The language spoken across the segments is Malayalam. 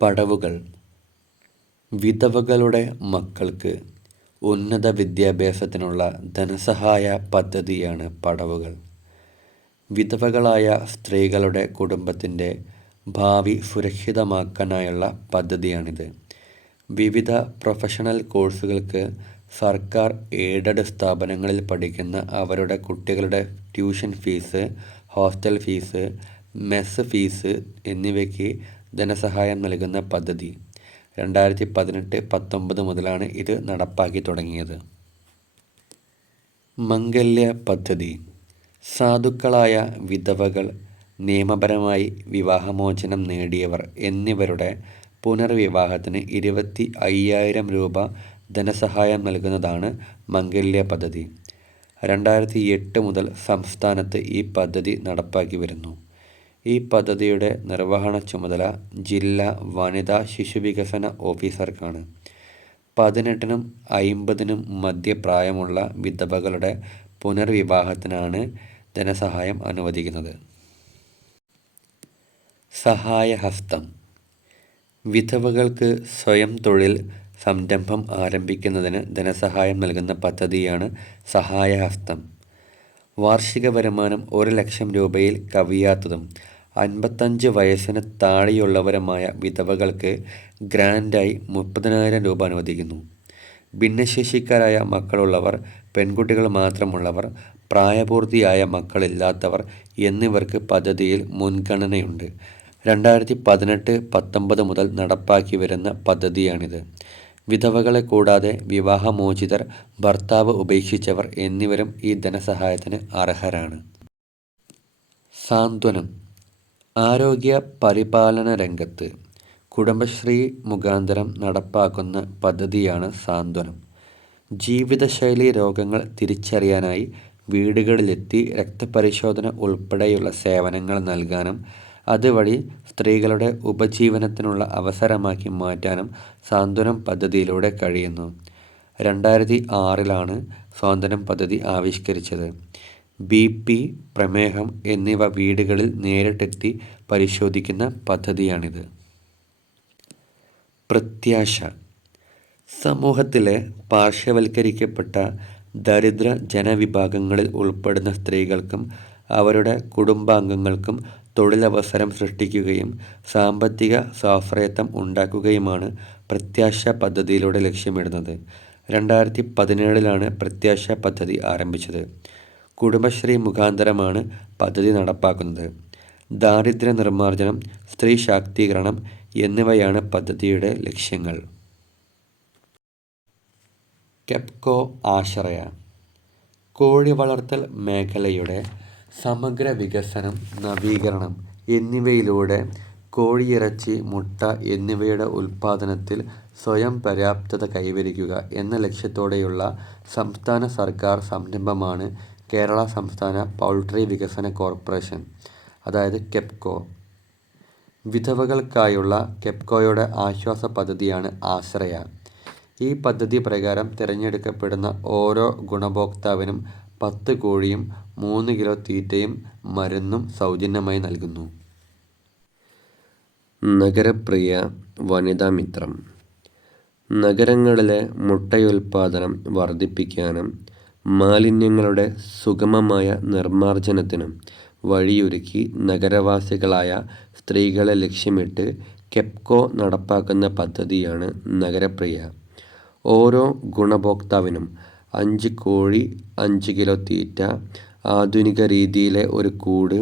പടവുകൾ. വിധവകളുടെ മക്കൾക്ക് ഉന്നത വിദ്യാഭ്യാസത്തിനുള്ള ധനസഹായ പദ്ധതിയാണ് പടവുകൾ. വിധവകളായ സ്ത്രീകളുടെ കുടുംബത്തിൻ്റെ ഭാവി സുരക്ഷിതമാക്കാനായുള്ള പദ്ധതിയാണിത്. വിവിധ പ്രൊഫഷണൽ കോഴ്സുകൾക്ക് സർക്കാർ എയ്ഡഡ് സ്ഥാപനങ്ങളിൽ പഠിക്കുന്ന അവരുടെ കുട്ടികളുടെ tuition fees, hostel fees, mess fees എന്നിവയ്ക്ക് ധനസഹായം നൽകുന്ന പദ്ധതി 2018-19 മുതലാണ് ഇത് നടപ്പാക്കി തുടങ്ങിയത്. മംഗല്യ പദ്ധതി. സാധുക്കളായ വിധവകൾ, നിയമപരമായി വിവാഹമോചനം നേടിയവർ എന്നിവരുടെ പുനർവിവാഹത്തിന് 25,000 രൂപ ധനസഹായം നൽകുന്നതാണ് മംഗല്യ പദ്ധതി. 2008 മുതൽ സംസ്ഥാനത്ത് ഈ പദ്ധതി നടപ്പാക്കി വരുന്നു. ഈ പദ്ധതിയുടെ നിർവഹണ ചുമതല ജില്ലാ വനിതാ ശിശുവികസന ഓഫീസർക്കാണ്. 18-നും 50-നും മധ്യപ്രായമുള്ള വിധവകളുടെ പുനർവിവാഹത്തിനാണ് ധനസഹായം അനുവദിക്കുന്നത്. സഹായഹസ്തം. വിധവകൾക്ക് സ്വയം തൊഴിൽ സംരംഭം ആരംഭിക്കുന്നതിന് ധനസഹായം നൽകുന്ന പദ്ധതിയാണ് സഹായഹസ്തം. വാർഷിക വരുമാനം 1,00,000 രൂപയിൽ കവിയാത്തതും 55 വയസ്സിന് താഴെയുള്ളവരുമായ വിധവകൾക്ക് ഗ്രാൻഡായി 30,000 രൂപ അനുവദിക്കുന്നു. ഭിന്നശേഷിക്കാരായ മക്കളുള്ളവർ, പെൺകുട്ടികൾ മാത്രമുള്ളവർ, പ്രായപൂർത്തിയായ മക്കളില്ലാത്തവർ എന്നിവർക്ക് പദ്ധതിയിൽ മുൻഗണനയുണ്ട്. 2018-19 മുതൽ നടപ്പാക്കി വരുന്ന പദ്ധതിയാണിത്. വിധവകളെ കൂടാതെ വിവാഹമോചിതർ, ഭർത്താവ് ഉപേക്ഷിച്ചവർ എന്നിവരും ഈ ധനസഹായത്തിന് അർഹരാണ്. സാന്ത്വനം. ആരോഗ്യ പരിപാലന രംഗത്ത് കുടുംബശ്രീ മുഖാന്തരം നടപ്പാക്കുന്ന പദ്ധതിയാണ് സാന്ത്വനം. ജീവിതശൈലി രോഗങ്ങൾ തിരിച്ചറിയാനായി വീടുകളിലെത്തി രക്തപരിശോധന ഉൾപ്പെടെയുള്ള സേവനങ്ങൾ നൽകാനും അതുവഴി സ്ത്രീകളുടെ ഉപജീവനത്തിനുള്ള അവസരമാക്കി മാറ്റാനും സാന്ത്വനം പദ്ധതിയിലൂടെ കഴിയുന്നു. 2006-ലാണ് സാന്ത്വനം പദ്ധതി ആവിഷ്കരിച്ചത്. BP, പ്രമേഹം എന്നിവ വീടുകളിൽ നേരിട്ടെത്തി പരിശോധിക്കുന്ന പദ്ധതിയാണിത്. പ്രത്യാശ. സമൂഹത്തിലെ പാർശ്വവൽക്കരിക്കപ്പെട്ട ദരിദ്ര ജനവിഭാഗങ്ങളിൽ ഉൾപ്പെടുന്ന സ്ത്രീകൾക്കും അവരുടെ കുടുംബാംഗങ്ങൾക്കും തൊഴിലവസരം സൃഷ്ടിക്കുകയും സാമ്പത്തിക സ്വാശ്രയത്വം ഉണ്ടാക്കുകയുമാണ് പ്രത്യാശ പദ്ധതിയിലൂടെ ലക്ഷ്യമിടുന്നത്. 2017-ലാണ് പ്രത്യാശ പദ്ധതി ആരംഭിച്ചത്. കുടുംബശ്രീ മുഖാന്തരമാണ് പദ്ധതി നടപ്പാക്കുന്നത്. ദാരിദ്ര്യ നിർമ്മാർജ്ജനം, സ്ത്രീ ശാക്തീകരണം എന്നിവയാണ് പദ്ധതിയുടെ ലക്ഷ്യങ്ങൾ. കെപ്കോ ആശ്രയ. കോഴി വളർത്തൽ മേഖലയുടെ സമഗ്ര വികസനം, നവീകരണം എന്നിവയിലൂടെ കോഴിയിറച്ചി, മുട്ട എന്നിവയുടെ ഉൽപ്പാദനത്തിൽ സ്വയം പര്യാപ്തത കൈവരിക്കുക എന്ന ലക്ഷ്യത്തോടെയുള്ള സംസ്ഥാന സർക്കാർ സംരംഭമാണ് കേരള സംസ്ഥാന പൗൾട്രി വികസന കോർപ്പറേഷൻ, അതായത് കെപ്കോ. വിധവകൾക്കായുള്ള കെപ്കോയുടെ ആശ്വാസ പദ്ധതിയാണ് ആശ്രയ. ഈ പദ്ധതി പ്രകാരം തിരഞ്ഞെടുക്കപ്പെടുന്ന ഓരോ ഗുണഭോക്താവിനും 10 കോഴിയും 3 കിലോ തീറ്റയും മരുന്നും സൗജന്യമായി നൽകുന്നു. നഗരപ്രിയ വനിതാ മിത്രം. നഗരങ്ങളിലെ മുട്ടയുൽപാദനം വർദ്ധിപ്പിക്കാനും മാലിന്യങ്ങളുടെ സുഗമമായ നിർമ്മാർജ്ജനത്തിനും വഴിയൊരുക്കി നഗരവാസികളായ സ്ത്രീകളെ ലക്ഷ്യമിട്ട് കെപ്കോ നടപ്പാക്കുന്ന പദ്ധതിയാണ് നഗരപ്രിയ. ഓരോ ഗുണഭോക്താവിനും 5 കോഴി, 5 കിലോ തീറ്റ, ആധുനിക രീതിയിലെ ഒരു കൂട്,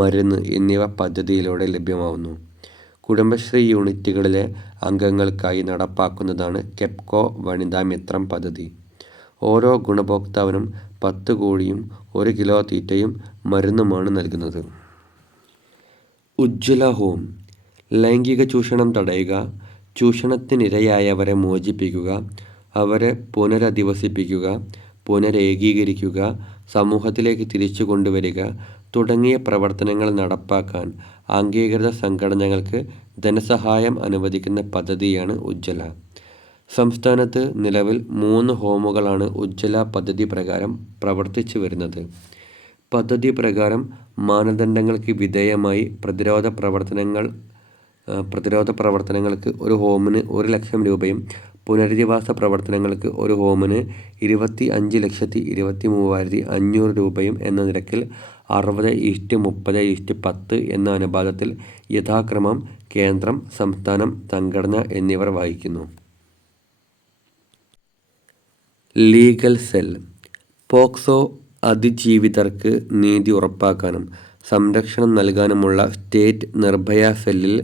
മരുന്ന് എന്നിവ പദ്ധതിയിലൂടെ ലഭ്യമാവുന്നു. കുടുംബശ്രീ യൂണിറ്റുകളിലെ അംഗങ്ങൾക്കായി നടപ്പാക്കുന്നതാണ് കെപ്കോ വനിതാ മിത്രം പദ്ധതി. ഓരോ ഗുണഭോക്താവിനും 10 കോഴിയും 1 കിലോ തീറ്റയും മരുന്നുമാണ് നൽകുന്നത്. ഉജ്ജ്വല ഹോം. ലൈംഗിക ചൂഷണം തടയുക, ചൂഷണത്തിനിരയായവരെ മോചിപ്പിക്കുക, അവരെ പുനരധിവസിപ്പിക്കുക, പുനരേകീകരിക്കുക, സമൂഹത്തിലേക്ക് തിരിച്ചു കൊണ്ടുവരിക തുടങ്ങിയ പ്രവർത്തനങ്ങൾ നടപ്പാക്കാൻ അംഗീകൃത സംഘടനകൾക്ക് ധനസഹായം അനുവദിക്കുന്ന പദ്ധതിയാണ് ഉജ്ജ്വല. സംസ്ഥാനത്ത് നിലവിൽ 3 ഹോമുകളാണ് ഉജ്ജ്വല പദ്ധതി പ്രകാരം പ്രവർത്തിച്ചു വരുന്നത്. പദ്ധതി പ്രകാരം മാനദണ്ഡങ്ങൾക്ക് വിധേയമായി പ്രതിരോധ പ്രവർത്തനങ്ങൾ പ്രതിരോധ പ്രവർത്തനങ്ങൾക്ക് ഒരു ഹോമിന് 1,00,000 രൂപയും പുനരധിവാസ പ്രവർത്തനങ്ങൾക്ക് ഒരു ഹോമിന് 25,23,500 രൂപയും എന്ന നിരക്കിൽ 60:30:10 എന്ന അനുപാതത്തിൽ യഥാക്രമം കേന്ദ്രം, സംസ്ഥാനം, സംഘടന എന്നിവർ വഹിക്കുന്നു. Legal cell. പോക്സോ അതിജീവിതർക്ക് നീതി ഉറപ്പാക്കാനും സംരക്ഷണം നൽകാനുമുള്ള സ്റ്റേറ്റ് നിർഭയ സെല്ലിൽ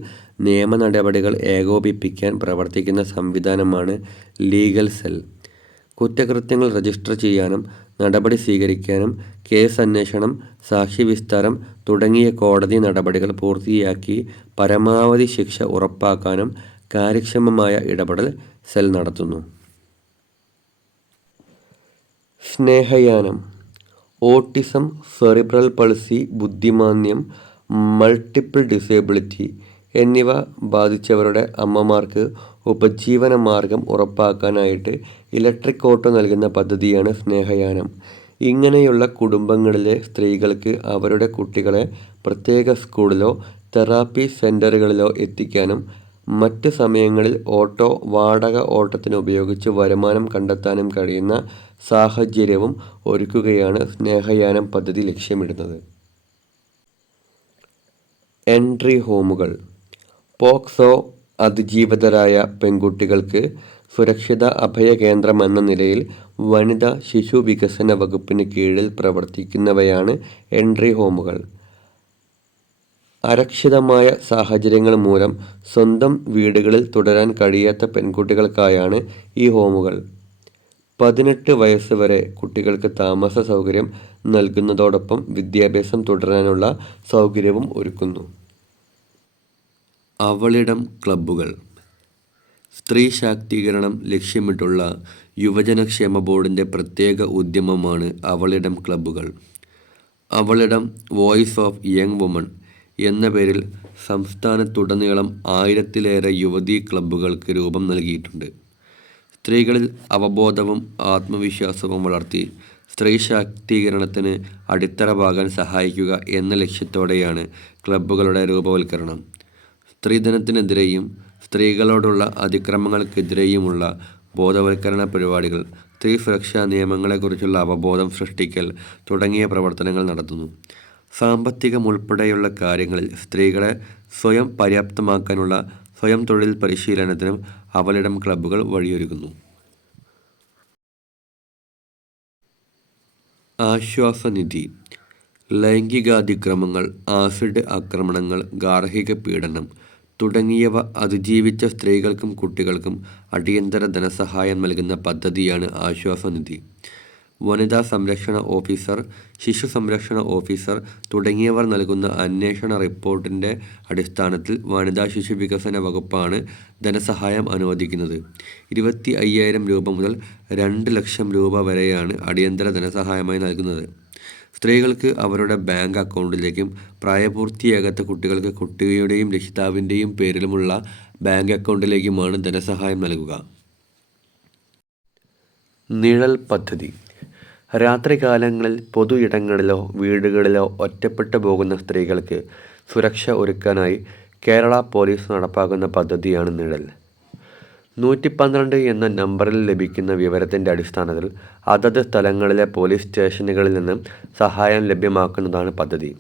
നിയമ നടപടികൾ ഏകോപിപ്പിക്കാൻ പ്രവർത്തിക്കുന്ന സംവിധാനമാണ് ലീഗൽ സെൽ. കുറ്റകൃത്യങ്ങൾ രജിസ്റ്റർ ചെയ്യാനും നടപടി സ്വീകരിക്കാനും കേസ് അന്വേഷണം, സാക്ഷി വിസ്താരം തുടങ്ങിയ കോടതി നടപടികൾ പൂർത്തിയാക്കി പരമാവധി ശിക്ഷ ഉറപ്പാക്കാനും കാര്യക്ഷമമായ ഇടപെടൽ സെൽ നടത്തുന്നു. സ്നേഹയാനം. ഓട്ടിസം, സെറിബ്രൽ പൾസി, ബുദ്ധിമാന്ദ്യം, മൾട്ടിപ്പിൾ ഡിസേബിലിറ്റി എന്നിവ ബാധിച്ചവരുടെ അമ്മമാർക്ക് ഉപജീവനമാർഗം ഉറപ്പാക്കാനായിട്ട് ഇലക്ട്രിക് ഓട്ടോ നൽകുന്ന പദ്ധതിയാണ് സ്നേഹയാനം. ഇങ്ങനെയുള്ള കുടുംബങ്ങളിലെ സ്ത്രീകൾക്ക് അവരുടെ കുട്ടികളെ പ്രത്യേക സ്കൂളിലോ തെറാപ്പി സെൻ്ററുകളിലോ എത്തിക്കാനും മറ്റ് സമയങ്ങളിൽ ഓട്ടോ വാടക ഓട്ടത്തിന് ഉപയോഗിച്ച് വരുമാനം കണ്ടെത്താനും കഴിയുന്ന സാഹചര്യവും ഒരുക്കുകയാണ് സ്നേഹയാനം പദ്ധതി ലക്ഷ്യമിടുന്നത്. എൻട്രി ഹോമുകൾ. പോക്സോ അതിജീവിതരായ പെൺകുട്ടികൾക്ക് സുരക്ഷിത അഭയകേന്ദ്രമെന്ന നിലയിൽ വനിതാ ശിശു വികസന വകുപ്പിന് കീഴിൽ പ്രവർത്തിക്കുന്നവയാണ് എൻട്രി ഹോമുകൾ. അരക്ഷിതമായ സാഹചര്യങ്ങൾ മൂലം സ്വന്തം വീടുകളിൽ തുടരാൻ കഴിയാത്ത പെൺകുട്ടികൾക്കായാണ് ഈ ഹോമുകൾ. 18 വയസ്സ് വരെ കുട്ടികൾക്ക് താമസ സൗകര്യം നൽകുന്നതോടൊപ്പം വിദ്യാഭ്യാസം തുടരാനുള്ള സൗകര്യവും ഒരുക്കുന്നു. അവളിടം ക്ലബ്ബുകൾ. സ്ത്രീ ശാക്തീകരണം ലക്ഷ്യമിട്ടുള്ള യുവജനക്ഷേമ ബോർഡിൻ്റെ പ്രത്യേക ഉദ്യമമാണ് അവളിടം ക്ലബ്ബുകൾ. Avalidam voice of young woman എന്ന പേരിൽ സംസ്ഥാനത്തുടനീളം 1000-ലേറെ യുവതീ ക്ലബ്ബുകൾക്ക് രൂപം നൽകിയിട്ടുണ്ട്. സ്ത്രീകളിൽ അവബോധവും ആത്മവിശ്വാസവും വളർത്തി സ്ത്രീ ശാക്തീകരണത്തിന് അടിത്തറ പാകാൻ സഹായിക്കുക എന്ന ലക്ഷ്യത്തോടെയാണ് ക്ലബ്ബുകളുടെ രൂപവൽക്കരണം. സ്ത്രീധനത്തിനെതിരെയും സ്ത്രീകളോടുള്ള അതിക്രമങ്ങൾക്കെതിരെയുമുള്ള ബോധവൽക്കരണ പരിപാടികൾ, സ്ത്രീ സുരക്ഷാ നിയമങ്ങളെക്കുറിച്ചുള്ള അവബോധം സൃഷ്ടിക്കൽ തുടങ്ങിയ പ്രവർത്തനങ്ങൾ നടത്തുന്നു. സാമ്പത്തികമുൾപ്പെടെയുള്ള കാര്യങ്ങളിൽ സ്ത്രീകളെ സ്വയം പര്യാപ്തമാക്കാനുള്ള സ്വയം തൊഴിൽ പരിശീലനത്തിനും അവളിടം ക്ലബ്ബുകൾ വഴിയൊരുക്കുന്നു. ആശ്വാസനിധി. ലൈംഗികാതിക്രമങ്ങൾ, ആസിഡ് ആക്രമണങ്ങൾ, ഗാർഹിക പീഡനം തുടങ്ങിയവ അതിജീവിച്ച സ്ത്രീകൾക്കും കുട്ടികൾക്കും അടിയന്തര ധനസഹായം നൽകുന്ന പദ്ധതിയാണ് ആശ്വാസനിധി. വനിതാ സംരക്ഷണ ഓഫീസർ, ശിശു സംരക്ഷണ ഓഫീസർ തുടങ്ങിയവർ നൽകുന്ന അന്വേഷണ റിപ്പോർട്ടിൻ്റെ അടിസ്ഥാനത്തിൽ വനിതാ ശിശു വികസന വകുപ്പാണ് ധനസഹായം അനുവദിക്കുന്നത്. 25,000 രൂപ മുതൽ 2,00,000 രൂപ വരെയാണ് അടിയന്തര ധനസഹായമായി നൽകുന്നത്. സ്ത്രീകൾക്ക് അവരുടെ ബാങ്ക് അക്കൗണ്ടിലേക്കും പ്രായപൂർത്തിയാകാത്ത കുട്ടികൾക്ക് കുട്ടിയുടെയും രക്ഷിതാവിൻ്റെയും പേരിലുമുള്ള ബാങ്ക് അക്കൗണ്ടിലേക്കുമാണ് ധനസഹായം നൽകുക. നിഴൽ പദ്ധതി. രാത്രികാലങ്ങളിൽ പൊതു ഇടങ്ങളിലോ വീടുകളിലോ ഒറ്റപ്പെട്ടു പോകുന്ന സ്ത്രീകൾക്ക് സുരക്ഷ ഒരുക്കാനായി കേരള പോലീസ് നടപ്പാക്കുന്ന പദ്ധതിയാണ് നിഴൽ. 112 എന്ന നമ്പറിൽ ലഭിക്കുന്ന വിവരത്തിൻ്റെ അടിസ്ഥാനത്തിൽ അതത് സ്ഥലങ്ങളിലെ പോലീസ് സ്റ്റേഷനുകളിൽ നിന്ന് സഹായം ലഭ്യമാക്കുന്നതാണ് പദ്ധതി.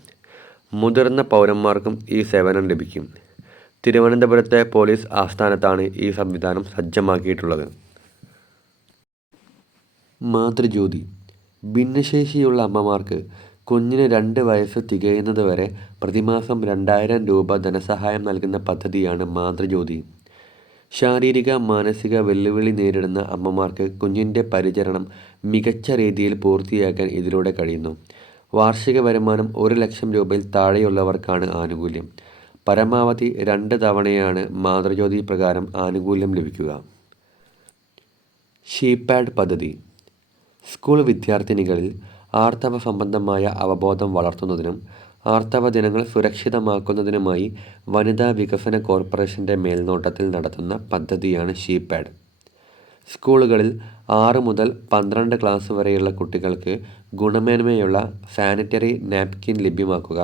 മുതിർന്ന പൗരന്മാർക്കും ഈ സേവനം ലഭിക്കും. തിരുവനന്തപുരത്തെ പോലീസ് ആസ്ഥാനത്താണ് ഈ സംവിധാനം സജ്ജമാക്കിയിട്ടുള്ളത്. മാതൃജ്യോതി. ഭിന്നശേഷിയുള്ള അമ്മമാർക്ക് കുഞ്ഞിന് 2 വയസ്സ് തികയുന്നത് വരെ പ്രതിമാസം 2,000 രൂപ ധനസഹായം നൽകുന്ന പദ്ധതിയാണ് മാതൃജ്യോതി. ശാരീരിക മാനസിക വെല്ലുവിളി നേരിടുന്ന അമ്മമാർക്ക് കുഞ്ഞിൻ്റെ പരിചരണം മികച്ച രീതിയിൽ പൂർത്തിയാക്കാൻ ഇതിലൂടെ കഴിയുന്നു. വാർഷിക വരുമാനം 1,00,000 രൂപയിൽ താഴെയുള്ളവർക്കാണ് ആനുകൂല്യം. പരമാവധി 2 തവണയാണ് മാതൃജ്യോതി പ്രകാരം ആനുകൂല്യം ലഭിക്കുക. ഷീപാഡ് പദ്ധതി. സ്കൂൾ വിദ്യാർത്ഥിനികളിൽ ആർത്തവ സംബന്ധമായ അവബോധം വളർത്തുന്നതിനും ആർത്തവ ദിനങ്ങൾ സുരക്ഷിതമാക്കുന്നതിനുമായി വനിതാ വികസന കോർപ്പറേഷൻ്റെ മേൽനോട്ടത്തിൽ നടത്തുന്ന പദ്ധതിയാണ് ഷീപാഡ്. സ്കൂളുകളിൽ 6 മുതൽ 12 ക്ലാസ് വരെയുള്ള കുട്ടികൾക്ക് ഗുണമേന്മയുള്ള സാനിറ്ററി നാപ്കിൻ ലഭ്യമാക്കുക,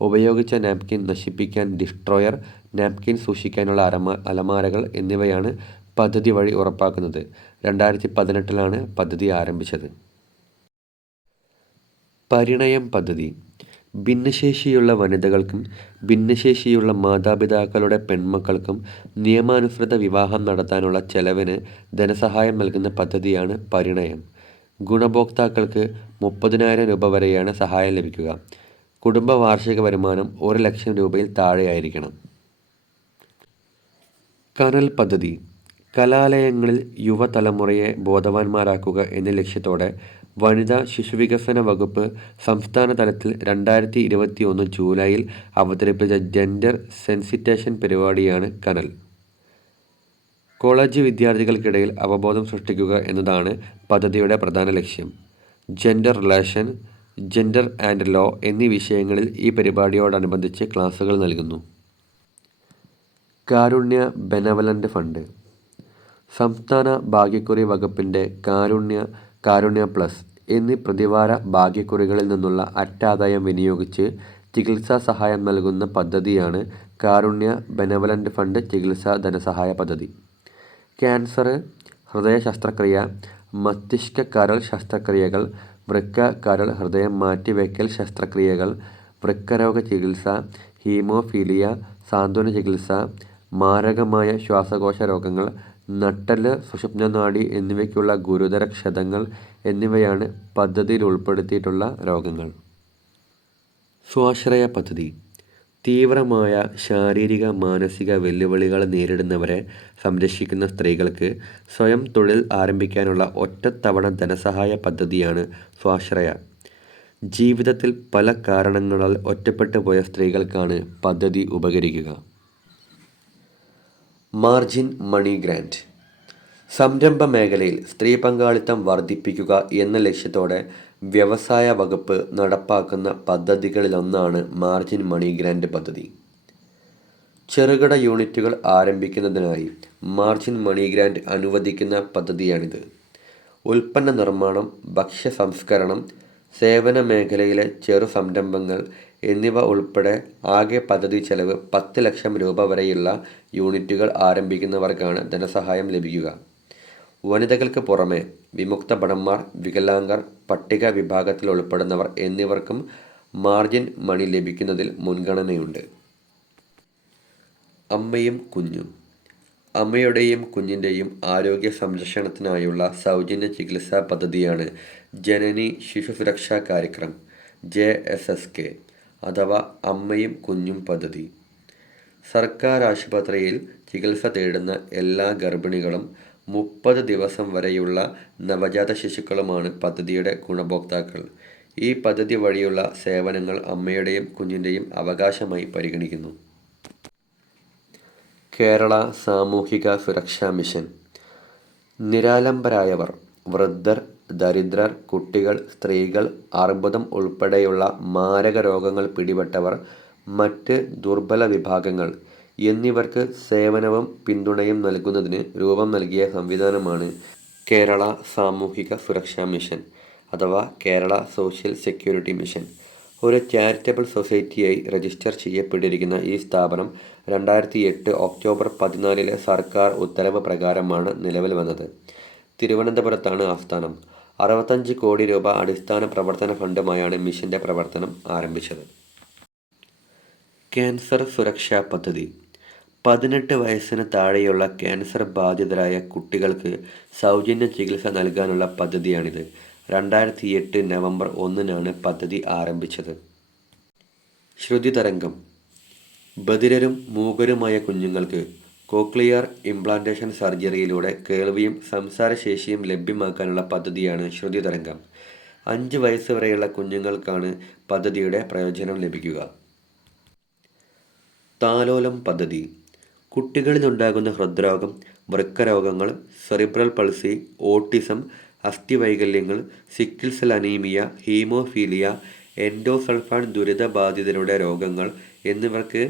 ഉപയോഗിച്ച നാപ്കിൻ നശിപ്പിക്കാൻ ഡിസ്ട്രോയർ, നാപ്കിൻ സൂക്ഷിക്കാനുള്ള അലമാരകൾ എന്നിവയാണ് പദ്ധതി വഴി ഉറപ്പാക്കുന്നത്. 2018 പദ്ധതി ആരംഭിച്ചത്. പരിണയം പദ്ധതി ഭിന്നശേഷിയുള്ള വനിതകൾക്കും ഭിന്നശേഷിയുള്ള മാതാപിതാക്കളുടെ പെൺമക്കൾക്കും നിയമാനുസൃത വിവാഹം നടത്താനുള്ള ചെലവിന് ധനസഹായം നൽകുന്ന പദ്ധതിയാണ് പരിണയം. ഗുണഭോക്താക്കൾക്ക് 30,000 രൂപ വരെയാണ് സഹായം ലഭിക്കുക. കുടുംബ വാർഷിക വരുമാനം 1,00,000 രൂപയിൽ താഴെയായിരിക്കണം. കനൽ പദ്ധതി കലാലയങ്ങളിൽ യുവതലമുറയെ ബോധവാന്മാരാക്കുക എന്ന ലക്ഷ്യത്തോടെ വനിതാ ശിശുവികസന വകുപ്പ് സംസ്ഥാന തലത്തിൽ 2021 ജൂലൈയിൽ അവതരിപ്പിച്ച ജെൻഡർ സെൻസിറ്റൈസേഷൻ പരിപാടിയാണ് കനൽ. കോളേജ് വിദ്യാർത്ഥികൾക്കിടയിൽ അവബോധം സൃഷ്ടിക്കുക എന്നതാണ് പദ്ധതിയുടെ പ്രധാന ലക്ഷ്യം. Gender relation, gender and law എന്നീ വിഷയങ്ങളിൽ ഈ പരിപാടിയോടനുബന്ധിച്ച് ക്ലാസുകൾ നൽകുന്നു. കാരുണ്യ ബെനവലന്റ് ഫണ്ട് സംസ്ഥാന ഭാഗ്യക്കുറി വകുപ്പിൻ്റെ കാരുണ്യ പ്ലസ് എന്നീ പ്രതിവാര ഭാഗ്യക്കുറികളിൽ നിന്നുള്ള അറ്റാദായം വിനിയോഗിച്ച് ചികിത്സാ സഹായം നൽകുന്ന പദ്ധതിയാണ് കാരുണ്യ ബെനവലന്റ് ഫണ്ട് ചികിത്സാ ധനസഹായ പദ്ധതി. ക്യാൻസർ, ഹൃദയ ശസ്ത്രക്രിയ, മസ്തിഷ്ക കരൾ ശസ്ത്രക്രിയകൾ, വൃക്ക കരൾ ഹൃദയം മാറ്റിവയ്ക്കൽ ശസ്ത്രക്രിയകൾ, വൃക്കരോഗ ചികിത്സ, ഹീമോഫീലിയ, സാന്ത്വന ചികിത്സ, മാരകമായ ശ്വാസകോശ രോഗങ്ങൾ, നട്ടെല്ല്, സുഷുമ്നാനാഡി എന്നിവയ്ക്കുള്ള ഗുരുതര ക്ഷതങ്ങൾ എന്നിവയാണ് പദ്ധതിയിൽ ഉൾപ്പെടുത്തിയിട്ടുള്ള രോഗങ്ങൾ. സ്വാശ്രയ പദ്ധതി തീവ്രമായ ശാരീരിക മാനസിക വെല്ലുവിളികൾ നേരിടുന്നവരെ സംരക്ഷിക്കുന്ന സ്ത്രീകൾക്ക് സ്വയം തൊഴിൽ ആരംഭിക്കാനുള്ള ഒറ്റത്തവണ ധനസഹായ പദ്ധതിയാണ് സ്വാശ്രയ. ജീവിതത്തിൽ പല കാരണങ്ങളാൽ ഒറ്റപ്പെട്ടു പോയ സ്ത്രീകൾക്കാണ് പദ്ധതി ഉപകരിക്കുക. മാർജിൻ മണി ഗ്രാന്റ് സംരംഭ മേഖലയിൽ സ്ത്രീ പങ്കാളിത്തം വർദ്ധിപ്പിക്കുക എന്ന ലക്ഷ്യത്തോടെ വ്യവസായ വകുപ്പ് നടപ്പാക്കുന്ന പദ്ധതികളിലൊന്നാണ് മാർജിൻ മണി ഗ്രാന്റ് പദ്ധതി. ചെറുകിട യൂണിറ്റുകൾ ആരംഭിക്കുന്നതിനായി മാർജിൻ മണി ഗ്രാന്റ് അനുവദിക്കുന്ന പദ്ധതിയാണിത്. ഉൽപ്പന്ന നിർമ്മാണം, ഭക്ഷ്യ സംസ്കരണം, സേവന മേഖലയിലെ ചെറു സംരംഭങ്ങൾ എന്നിവ ഉൾപ്പെടെ ആകെ പദ്ധതി ചെലവ് 10 ലക്ഷം രൂപ വരെയുള്ള യൂണിറ്റുകൾ ആരംഭിക്കുന്നവർക്കാണ് ധനസഹായം ലഭിക്കുക. വനിതകൾക്ക് പുറമെ വിമുക്ത ഭടന്മാർ, വികലാംഗർ, പട്ടിക വിഭാഗത്തിൽ ഉൾപ്പെടുന്നവർ എന്നിവർക്കും മാർജിൻ മണി ലഭിക്കുന്നതിൽ മുൻഗണനയുണ്ട്. അമ്മയും കുഞ്ഞും അമ്മയുടെയും കുഞ്ഞിൻ്റെയും ആരോഗ്യ സംരക്ഷണത്തിനായുള്ള സൗജന്യ ചികിത്സാ പദ്ധതിയാണ് ജനനി ശിശു സുരക്ഷാ കാര്യക്രം JSSK അഥവാ അമ്മയും കുഞ്ഞും പദ്ധതി. സർക്കാർ ആശുപത്രിയിൽ ചികിത്സ തേടുന്ന എല്ലാ ഗർഭിണികളും 30 ദിവസം വരെയുള്ള നവജാത ശിശുക്കളുമാണ് പദ്ധതിയുടെ ഗുണഭോക്താക്കൾ. ഈ പദ്ധതി വഴിയുള്ള സേവനങ്ങൾ അമ്മയുടെയും കുഞ്ഞിൻ്റെയും അവകാശമായി പരിഗണിക്കുന്നു. കേരള സാമൂഹിക സുരക്ഷാ മിഷൻ നിരാലംബരായവർ, വൃദ്ധർ, ദരിദ്രർ, കുട്ടികൾ, സ്ത്രീകൾ, അർബുദം ഉൾപ്പെടെയുള്ള മാരക രോഗങ്ങൾ പിടിപെട്ടവർ, മറ്റ് ദുർബല വിഭാഗങ്ങൾ എന്നിവർക്ക് സേവനവും പിന്തുണയും നൽകുന്നതിന് രൂപം നൽകിയ സംവിധാനമാണ് കേരള സാമൂഹിക സുരക്ഷാ മിഷൻ അഥവാ കേരള സോഷ്യൽ സെക്യൂരിറ്റി മിഷൻ. ഒരു ചാരിറ്റബിൾ സൊസൈറ്റിയായി രജിസ്റ്റർ ചെയ്യപ്പെട്ടിരിക്കുന്ന ഈ സ്ഥാപനം 2008 ഒക്ടോബർ 14 സർക്കാർ ഉത്തരവ് പ്രകാരമാണ് നിലവിൽ വന്നത്. തിരുവനന്തപുരത്താണ് ആസ്ഥാനം. 65 കോടി രൂപ അടിസ്ഥാന പ്രവർത്തന ഫണ്ടുമായാണ് മിഷന്റെ പ്രവർത്തനം ആരംഭിച്ചത്. ക്യാൻസർ സുരക്ഷാ പദ്ധതി 18 വയസ്സിന് താഴെയുള്ള ക്യാൻസർ ബാധിതരായ കുട്ടികൾക്ക് സൗജന്യ ചികിത്സ നൽകാനുള്ള പദ്ധതിയാണിത്. 2008 നവംബർ 1 പദ്ധതി ആരംഭിച്ചത്. ശ്രുതി തരംഗം ബധിരരും മൂകരുമായ കുഞ്ഞുങ്ങൾക്ക് കോക്ലിയർ ഇംപ്ലാന്റേഷൻ സർജറിയിലൂടെ കേൾവിയും സംസാരശേഷിയും ലഭ്യമാക്കാനുള്ള പദ്ധതിയാണ് ശ്രുതി തരംഗം. 5 വയസ്സ് വരെയുള്ള കുഞ്ഞുങ്ങൾക്കാണ് പദ്ധതിയുടെ പ്രയോജനം ലഭിക്കുക. താലോലം പദ്ധതി കുട്ടികളിലുണ്ടാകുന്ന ഹൃദ്രോഗം, വൃക്കരോഗങ്ങൾ, സെറിബ്രൽ പൾസി, ഓട്ടിസം, അസ്ഥിവൈകല്യങ്ങൾ, sickle cell anaemia, haemophilia, endosulfan ദുരിതബാധിതരുടെ രോഗങ്ങൾ എന്നിവർക്ക്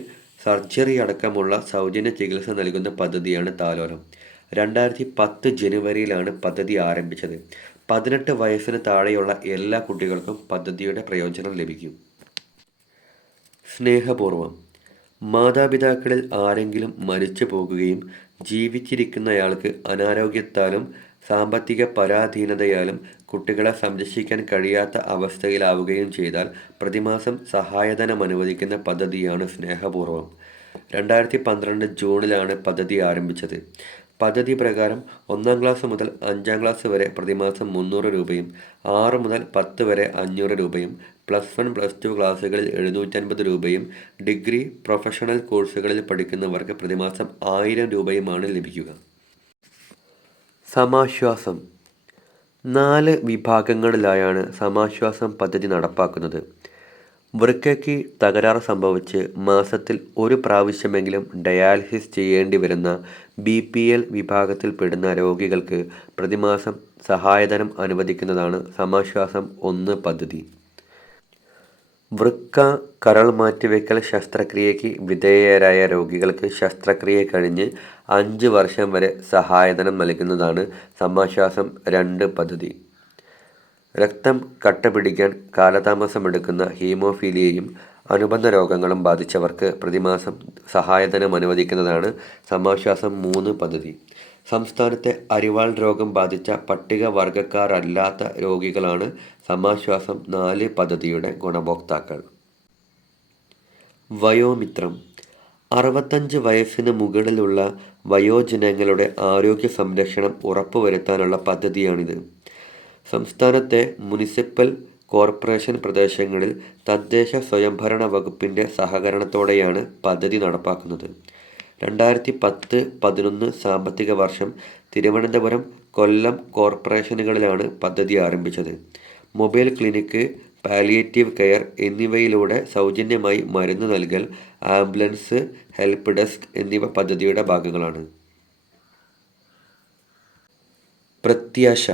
സർജറി അടക്കമുള്ള സൗജന്യ ചികിത്സ നൽകുന്ന പദ്ധതിയാണ് താലോലം. 2010 ജനുവരിയിലാണ് പദ്ധതി ആരംഭിച്ചത്. 18 വയസ്സിന് താഴെയുള്ള എല്ലാ കുട്ടികൾക്കും പദ്ധതിയുടെ പ്രയോജനം ലഭിക്കും. സ്നേഹപൂർവം. മാതാപിതാക്കളിൽ ആരെങ്കിലും മരിച്ചു പോകുകയും ജീവിച്ചിരിക്കുന്നയാൾക്ക് അനാരോഗ്യത്താലും സാമ്പത്തിക പരാധീനതയാലും കുട്ടികളെ സംരക്ഷിക്കാൻ കഴിയാത്ത അവസ്ഥയിലാവുകയും ചെയ്താൽ പ്രതിമാസം സഹായധനം അനുവദിക്കുന്ന പദ്ധതിയാണ് സ്നേഹപൂർവം. 2012 ജൂണിലാണ് പദ്ധതി ആരംഭിച്ചത്. പദ്ധതി പ്രകാരം 1-ാം ക്ലാസ് മുതൽ 5-ാം ക്ലാസ് വരെ പ്രതിമാസം 300 രൂപയും 6 മുതൽ 10 വരെ 500 രൂപയും +1 +2 ക്ലാസുകളിൽ 750 രൂപയും ഡിഗ്രി പ്രൊഫഷണൽ കോഴ്സുകളിൽ പഠിക്കുന്നവർക്ക് പ്രതിമാസം 1000 രൂപയുമാണ് ലഭിക്കുക. സമാശ്വാസം. 4 വിഭാഗങ്ങളിലായാണ് സമാശ്വാസം പദ്ധതി നടപ്പാക്കുന്നത്. വൃക്കയ്ക്ക് തകരാർ സംഭവിച്ച് മാസത്തിൽ 1 പ്രാവശ്യമെങ്കിലും ഡയാലിസിസ് ചെയ്യേണ്ടി വരുന്ന BPL വിഭാഗത്തിൽപ്പെടുന്ന രോഗികൾക്ക് പ്രതിമാസം സഹായധനം അനുവദിക്കുന്നതാണ് സമാശ്വാസം 1 പദ്ധതി. വൃക്ക കരൾ മാറ്റിവെക്കൽ ശസ്ത്രക്രിയയ്ക്ക് വിധേയരായ രോഗികൾക്ക് ശസ്ത്രക്രിയ കഴിഞ്ഞ് 5 വർഷം വരെ സഹായധനം നൽകുന്നതാണ് സമാശ്വാസം 2 പദ്ധതി. രക്തം കട്ടപിടിക്കാൻ കാലതാമസമെടുക്കുന്ന ഹീമോഫീലിയയും അനുബന്ധ രോഗങ്ങളും ബാധിച്ചവർക്ക് പ്രതിമാസം സഹായധനം അനുവദിക്കുന്നതാണ് സമാശ്വാസം 3 പദ്ധതി. സംസ്ഥാനത്തെ അരിവാൾ രോഗം ബാധിച്ച പട്ടികവർഗക്കാരല്ലാത്ത രോഗികളാണ് സമാശ്വാസം 4 പദ്ധതിയുടെ ഗുണഭോക്താക്കൾ. വയോമിത്രം. 65 വയസ്സിന് മുകളിലുള്ള വയോജനങ്ങളുടെ ആരോഗ്യ സംരക്ഷണം ഉറപ്പുവരുത്താനുള്ള പദ്ധതിയാണിത്. സംസ്ഥാനത്തെ മുനിസിപ്പൽ കോർപ്പറേഷൻ പ്രദേശങ്ങളിൽ തദ്ദേശ സ്വയംഭരണ വകുപ്പിൻ്റെ സഹകരണത്തോടെയാണ് പദ്ധതി നടപ്പാക്കുന്നത്. 2010-11 സാമ്പത്തിക വർഷം തിരുവനന്തപുരം, കൊല്ലം കോർപ്പറേഷനുകളിലാണ് പദ്ധതി ആരംഭിച്ചത്. മൊബൈൽ ക്ലിനിക്ക്, പാലിയേറ്റീവ് കെയർ എന്നിവയിലൂടെ സൗജന്യമായി മരുന്ന് നൽകൽ, ആംബുലൻസ്, ഹെൽപ്പ് ഡെസ്ക് എന്നിവ പദ്ധതിയുടെ ഭാഗങ്ങളാണ്. പ്രത്യാശ.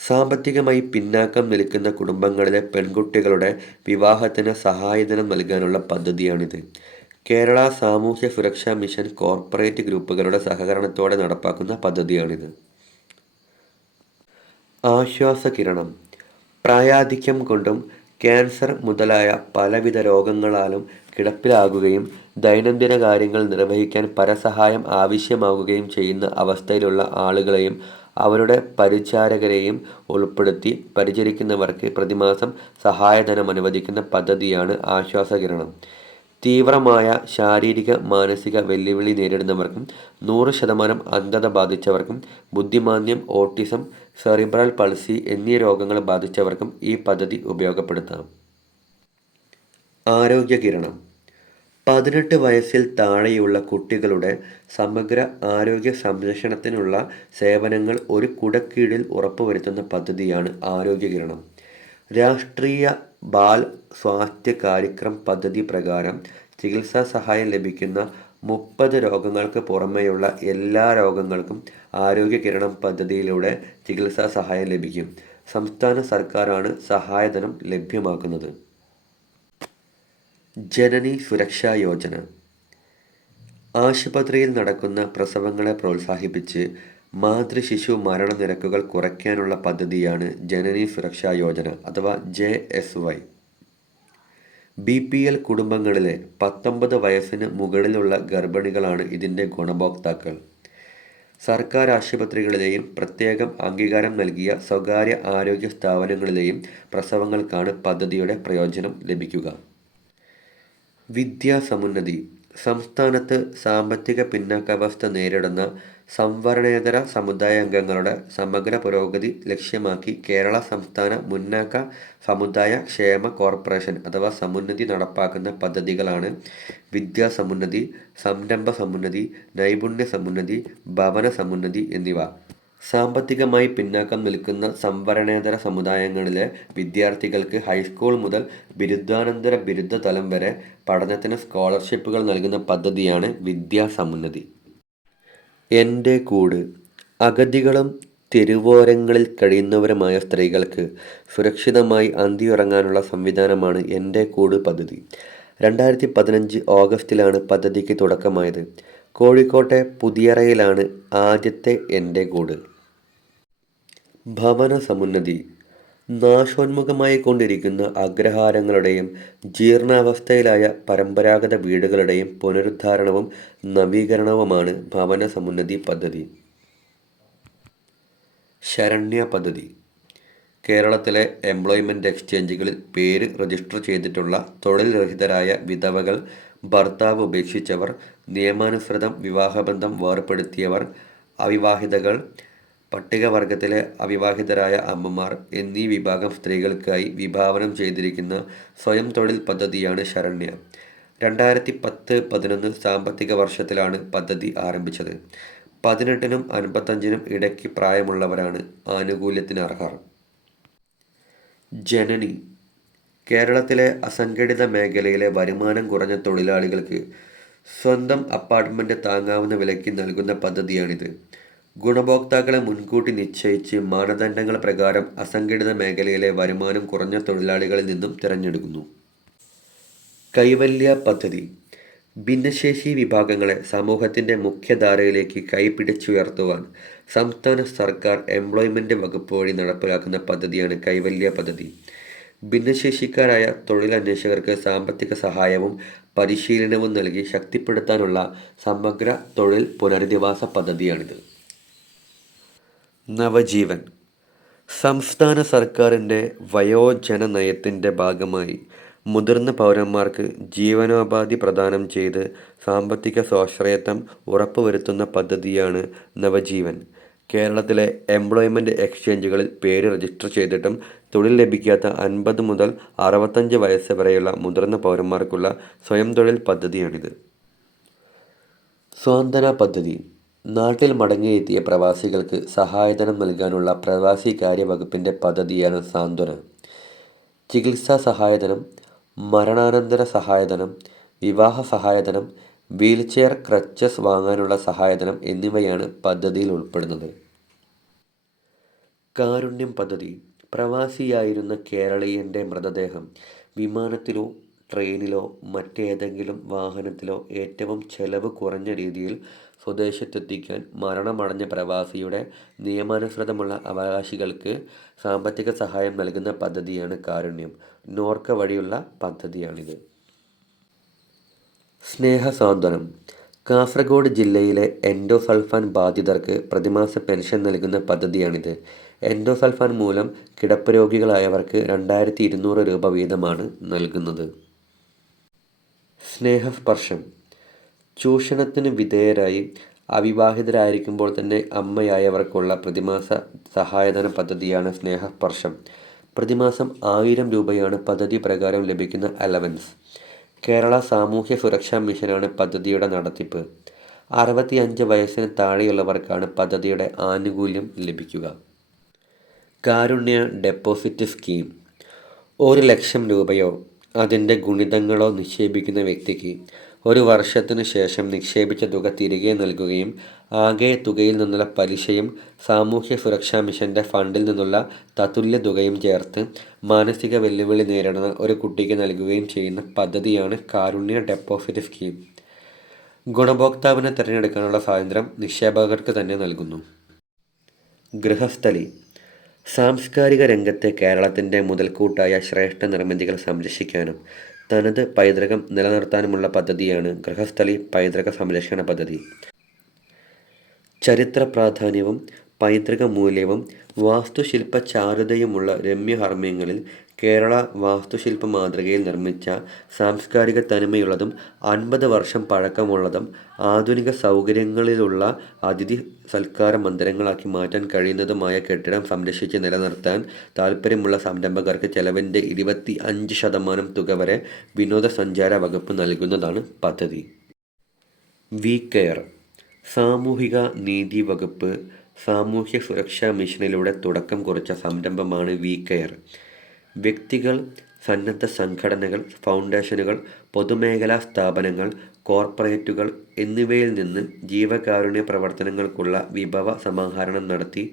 സാമ്പത്തികമായി പിന്നാക്കം നിൽക്കുന്ന കുടുംബങ്ങളിലെ പെൺകുട്ടികളുടെ വിവാഹത്തിന് സഹായധനം നൽകാനുള്ള പദ്ധതിയാണിത്. കേരള സാമൂഹ്യ സുരക്ഷാ മിഷൻ കോർപ്പറേറ്റ് ഗ്രൂപ്പുകളുടെ സഹകരണത്തോടെ നടപ്പാക്കുന്ന പദ്ധതിയാണിത്. ആശ്വാസകിരണം. പ്രായാധിക്യം കൊണ്ടും ക്യാൻസർ മുതലായ പലവിധ രോഗങ്ങളാലും കിടപ്പിലാകുകയും ദൈനംദിന കാര്യങ്ങൾ നിർവഹിക്കാൻ പരസഹായം ആവശ്യമാകുകയും ചെയ്യുന്ന അവസ്ഥയിലുള്ള ആളുകളെയും അവരുടെ പരിചാരകരെയും ഉൾപ്പെടുത്തി പരിചരിക്കുന്നവർക്ക് പ്രതിമാസം സഹായധനം അനുവദിക്കുന്ന പദ്ധതിയാണ് ആശ്വാസകിരണം. തീവ്രമായ ശാരീരിക മാനസിക വെല്ലുവിളി നേരിടുന്നവർക്കും 100% അന്ധത ബാധിച്ചവർക്കും ബുദ്ധിമാന്ദ്യം, ഓട്ടിസം, സെറിബ്രൽ പൾസി എന്നീ രോഗങ്ങൾ ബാധിച്ചവർക്കും ഈ പദ്ധതി ഉപയോഗപ്പെടുത്താം. ആരോഗ്യകിരണം. 18 വയസ്സിൽ താഴെയുള്ള കുട്ടികളുടെ സമഗ്ര ആരോഗ്യ സംരക്ഷണത്തിനുള്ള സേവനങ്ങൾ ഒരു കുടക്കീഴിൽ ഉറപ്പുവരുത്തുന്ന പദ്ധതിയാണ് ആരോഗ്യകിരണം. രാഷ്ട്രീയ ബാൽ സ്വാസ്ഥ്യ കാര്യക്രം പദ്ധതി പ്രകാരം ചികിത്സാ സഹായം ലഭിക്കുന്ന 30 രോഗങ്ങൾക്ക് പുറമെയുള്ള എല്ലാ രോഗങ്ങൾക്കും ആരോഗ്യകിരണം പദ്ധതിയിലൂടെ ചികിത്സാ സഹായം ലഭിക്കും. സംസ്ഥാന സർക്കാരാണ് സഹായധനം ലഭ്യമാക്കുന്നത്. ജനനി സുരക്ഷാ യോജന. ആശുപത്രിയിൽ നടക്കുന്ന പ്രസവങ്ങളെ പ്രോത്സാഹിപ്പിച്ച് മാതൃശിശു മരണനിരക്കുകൾ കുറയ്ക്കാനുള്ള പദ്ധതിയാണ് ജനനി സുരക്ഷാ യോജന അഥവാ JSY. BPL കുടുംബങ്ങളിലെ 19 വയസ്സിന് മുകളിലുള്ള ഗർഭിണികളാണ് ഇതിൻ്റെ ഗുണഭോക്താക്കൾ. സർക്കാർ ആശുപത്രികളിലെയും പ്രത്യേകം അംഗീകാരം നൽകിയ സ്വകാര്യ ആരോഗ്യ സ്ഥാപനങ്ങളിലെയും പ്രസവങ്ങൾക്കാണ് പദ്ധതിയുടെ പ്രയോജനം ലഭിക്കുക. വിദ്യാസമുന്നതി. സംസ്ഥാനത്ത് സാമ്പത്തിക പിന്നാക്കാവസ്ഥ നേരിടുന്ന സംവരണേതര സമുദായാംഗങ്ങളുടെ സമഗ്ര പുരോഗതി ലക്ഷ്യമാക്കി കേരള സംസ്ഥാന മുന്നാക്ക സമുദായ ക്ഷേമ കോർപ്പറേഷൻ അഥവാ സമുന്നതി നടപ്പാക്കുന്ന പദ്ധതികളാണ് വിദ്യാസമുന്നതി, സംരംഭ സമുന്നതി, നൈപുണ്യ സമുന്നതി, ഭവന സമുന്നതി എന്നിവ. സാമ്പത്തികമായി പിന്നാക്കം നിൽക്കുന്ന സംവരണേതര സമുദായങ്ങളിലെ വിദ്യാർത്ഥികൾക്ക് ഹൈസ്കൂൾ മുതൽ ബിരുദാനന്തര ബിരുദ തലം വരെ പഠനത്തിന് സ്കോളർഷിപ്പുകൾ നൽകുന്ന പദ്ധതിയാണ് വിദ്യാസമുന്നതി. എൻ്റെ കൂട്. അഗതികളും തെരുവോരങ്ങളിൽ കഴിയുന്നവരുമായ സ്ത്രീകൾക്ക് സുരക്ഷിതമായി അന്തിയുറങ്ങാനുള്ള സംവിധാനമാണ് എൻ്റെ കൂട് പദ്ധതി. 2015 ഓഗസ്റ്റിലാണ് പദ്ധതിക്ക് തുടക്കമായത്. കോഴിക്കോട്ടെ പുതിയറയിലാണ് ആദ്യത്തെ എൻ്റെ കൂട്. ഭവന സമുന്നതി. നാശോന്മുഖമായി കൊണ്ടിരിക്കുന്ന അഗ്രഹാരങ്ങളുടെയും ജീർണാവസ്ഥയിലായ പരമ്പരാഗത വീടുകളുടെയും പുനരുദ്ധാരണവും നവീകരണവുമാണ് ഭവന സമുന്നതി പദ്ധതി. ശരണ്യ പദ്ധതി. കേരളത്തിലെ എംപ്ലോയ്മെന്റ് എക്സ്ചേഞ്ചുകളിൽ പേര് രജിസ്റ്റർ ചെയ്തിട്ടുള്ള തൊഴിൽ രഹിതരായ വിധവകൾ, ഭർത്താവ് ഉപേക്ഷിച്ചവർ, നിയമാനുസൃതം വിവാഹബന്ധം വേർപെടുത്തിയവർ, അവിവാഹിതകൾ, പട്ടികവർഗത്തിലെ അവിവാഹിതരായ അമ്മമാർ എന്നീ വിഭാഗം സ്ത്രീകൾക്കായി വിഭാവനം ചെയ്തിരിക്കുന്ന സ്വയം തൊഴിൽ പദ്ധതിയാണ് ശരണ്യ. 2010-11 സാമ്പത്തിക വർഷത്തിലാണ് പദ്ധതി ആരംഭിച്ചത്. 18-നും 55-നും ഇടയ്ക്ക് പ്രായമുള്ളവരാണ് ആനുകൂല്യത്തിന് അർഹർ. ജനനി. കേരളത്തിലെ അസംഘടിത മേഖലയിലെ വരുമാനം കുറഞ്ഞ തൊഴിലാളികൾക്ക് സ്വന്തം അപ്പാർട്ട്മെന്റ് താങ്ങാവുന്ന വിലയ്ക്ക് നൽകുന്ന പദ്ധതിയാണിത്. ഗുണഭോക്താക്കളെ മുൻകൂട്ടി നിശ്ചയിച്ച് മാനദണ്ഡങ്ങൾ പ്രകാരം അസംഘടിത മേഖലയിലെ വരുമാനം കുറഞ്ഞ തൊഴിലാളികളിൽ നിന്നും തിരഞ്ഞെടുക്കുന്നു. കൈവല്യ പദ്ധതി. ഭിന്നശേഷി വിഭാഗങ്ങളെ സമൂഹത്തിൻ്റെ മുഖ്യധാരയിലേക്ക് കൈപിടിച്ചുയർത്തുവാൻ സംസ്ഥാന സർക്കാർ എംപ്ലോയ്മെന്റ് വകുപ്പ് വഴി നടപ്പിലാക്കുന്ന പദ്ധതിയാണ് കൈവല്യ പദ്ധതി. ഭിന്നശേഷിക്കാരായ തൊഴിലന്വേഷകർക്ക് സാമ്പത്തിക സഹായവും പരിശീലനവും നൽകി ശക്തിപ്പെടുത്താനുള്ള സമഗ്ര തൊഴിൽ പുനരധിവാസ പദ്ധതിയാണിത്. നവജീവൻ. സംസ്ഥാന സർക്കാരിൻ്റെ വയോജന നയത്തിൻ്റെ ഭാഗമായി മുതിർന്ന പൗരന്മാർക്ക് ജീവനോപാധി പ്രദാനം ചെയ്ത് സാമ്പത്തിക സ്വാശ്രയത്വം ഉറപ്പുവരുത്തുന്ന പദ്ധതിയാണ് നവജീവൻ. കേരളത്തിലെ എംപ്ലോയ്മെന്റ് എക്സ്ചേഞ്ചുകളിൽ പേര് രജിസ്റ്റർ ചെയ്തിട്ടും തൊഴിൽ ലഭിക്കാത്ത 50 മുതൽ 65 വയസ്സ് വരെയുള്ള മുതിർന്ന പൗരന്മാർക്കുള്ള സ്വയം തൊഴിൽ പദ്ധതിയാണിത്. സ്വാന്തന പദ്ധതി. നാട്ടിൽ മടങ്ങിയെത്തിയ പ്രവാസികൾക്ക് സഹായധനം നൽകാനുള്ള പ്രവാസി കാര്യ വകുപ്പിൻ്റെ പദ്ധതിയാണ് സാന്ത്വന. ചികിത്സാ സഹായധനം, മരണാനന്തര സഹായധനം, വിവാഹ സഹായധനം, വീൽചെയർ ക്രച്ചസ് വാങ്ങാനുള്ള സഹായധനം എന്നിവയാണ് പദ്ധതിയിൽ ഉൾപ്പെടുന്നത്. കാരുണ്യം പദ്ധതി. പ്രവാസിയായിരുന്ന കേരളീയൻ്റെ മൃതദേഹം വിമാനത്തിലോ ട്രെയിനിലോ മറ്റേതെങ്കിലും വാഹനത്തിലോ ഏറ്റവും ചെലവ് കുറഞ്ഞ രീതിയിൽ സ്വദേശത്തെത്തിക്കാൻ മരണമടഞ്ഞ പ്രവാസിയുടെ നിയമാനുസൃതമുള്ള അവകാശികൾക്ക് സാമ്പത്തിക സഹായം നൽകുന്ന പദ്ധതിയാണ് കാരുണ്യം. നോർക്ക വഴിയുള്ള പദ്ധതിയാണിത്. സ്നേഹസാന്ത്വനം. കാസർഗോഡ് ജില്ലയിലെ എൻഡോസൾഫാൻ ബാധിതർക്ക് പ്രതിമാസ പെൻഷൻ നൽകുന്ന പദ്ധതിയാണിത്. എൻഡോസൾഫാൻ മൂലം കിടപ്പ് രോഗികളായവർക്ക് 2200 രൂപ വീതമാണ് നൽകുന്നത്. സ്നേഹസ്പർശം. ചൂഷണത്തിന് വിധേയരായി അവിവാഹിതരായിരിക്കുമ്പോൾ തന്നെ അമ്മയായവർക്കുള്ള പ്രതിമാസ സഹായധന പദ്ധതിയാണ് സ്നേഹസ്പർശം. പ്രതിമാസം 1000 രൂപയാണ് പദ്ധതി പ്രകാരം ലഭിക്കുന്ന അലവൻസ്. കേരള സാമൂഹ്യ സുരക്ഷാ മിഷനാണ് പദ്ധതിയുടെ നടത്തിപ്പ്. 65 വയസ്സിന് താഴെയുള്ളവർക്കാണ് പദ്ധതിയുടെ ആനുകൂല്യം ലഭിക്കുക. കാരുണ്യ ഡെപ്പോസിറ്റ് സ്കീം. 1,00,000 രൂപയോ അതിൻ്റെ ഗുണിതങ്ങളോ നിക്ഷേപിക്കുന്ന വ്യക്തിക്ക് 1 വർഷത്തിനു ശേഷം നിക്ഷേപിച്ച തുക തിരികെ നൽകുകയും ആകെ തുകയിൽ നിന്നുള്ള പലിശയും സാമൂഹ്യ സുരക്ഷാ മിഷൻ്റെ ഫണ്ടിൽ നിന്നുള്ള തത്തുല്യ തുകയും ചേർത്ത് മാനസിക വെല്ലുവിളി നേരിടുന്ന ഒരു കുട്ടിക്ക് നൽകുകയും ചെയ്യുന്ന പദ്ധതിയാണ് കാരുണ്യ ഡെപ്പോസിറ്റ് സ്കീം. ഗുണഭോക്താവിനെ തിരഞ്ഞെടുക്കാനുള്ള സ്വാതന്ത്ര്യം നിക്ഷേപകർക്ക് തന്നെ നൽകുന്നു. ഗൃഹസ്ഥലി. സാംസ്കാരിക രംഗത്തെ കേരളത്തിൻ്റെ മുതൽക്കൂട്ടായ ശ്രേഷ്ഠ നിർമ്മിതികൾ സംരക്ഷിക്കാനും തനത് പൈതൃകം നിലനിർത്താനുമുള്ള പദ്ധതിയാണ് ഗൃഹസ്ഥലി പൈതൃക സംരക്ഷണ പദ്ധതി. ചരിത്ര പ്രാധാന്യവും പൈതൃക മൂല്യവും വാസ്തുശില്പ ചാരുതയുമുള്ള രമ്യഹർമ്മ്യങ്ങളിൽ കേരള വാസ്തുശില്പ മാതൃകയിൽ നിർമ്മിച്ച സാംസ്കാരിക തനിമയുള്ളതും 50 വർഷം പഴക്കമുള്ളതും ആധുനിക സൗകര്യങ്ങളിലുള്ള അതിഥി സൽക്കാര മന്ദിരങ്ങളാക്കി മാറ്റാൻ കഴിയുന്നതുമായ കെട്ടിടം സംരക്ഷിച്ച് നിലനിർത്താൻ താൽപ്പര്യമുള്ള സംരംഭകർക്ക് ചെലവിൻ്റെ 25% തുക വരെ വിനോദസഞ്ചാര വകുപ്പ് നൽകുന്നതാണ് പദ്ധതി. We care. സാമൂഹിക നീതി വകുപ്പ് സാമൂഹ്യ സുരക്ഷാ മിഷനിലൂടെ തുടക്കം കുറിച്ച സംരംഭമാണ് വി കെയർ. വ്യക്തികൾ, സന്നദ്ധ സംഘടനകൾ, ഫൗണ്ടേഷനുകൾ, പൊതുമേഖലാ സ്ഥാപനങ്ങൾ, കോർപ്പറേറ്റുകൾ എന്നിവയിൽ നിന്ന് ജീവകാരുണ്യ പ്രവർത്തനങ്ങൾക്കുള്ള വിഭവ സമാഹരണം നടത്തി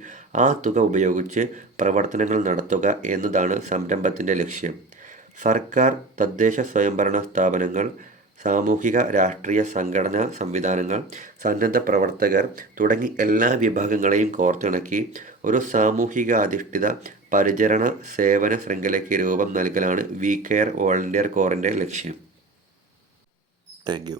ആ തുക ഉപയോഗിച്ച് പ്രവർത്തനങ്ങൾ നടത്തുക എന്നതാണ് സംരംഭത്തിൻ്റെ ലക്ഷ്യം. സർക്കാർ, തദ്ദേശ സ്വയംഭരണ സ്ഥാപനങ്ങൾ, സാമൂഹിക രാഷ്ട്രീയ സംഘടനാ സംവിധാനങ്ങൾ, സന്നദ്ധ പ്രവർത്തകർ തുടങ്ങി എല്ലാ വിഭാഗങ്ങളെയും കോർത്തിണക്കി ഒരു സാമൂഹികാധിഷ്ഠിത പരിചരണ സേവന ശൃംഖലയ്ക്ക് രൂപം നൽകലാണ് വി കെയർ വോളണ്ടിയർ കോറിൻ്റെ ലക്ഷ്യം. Thank you.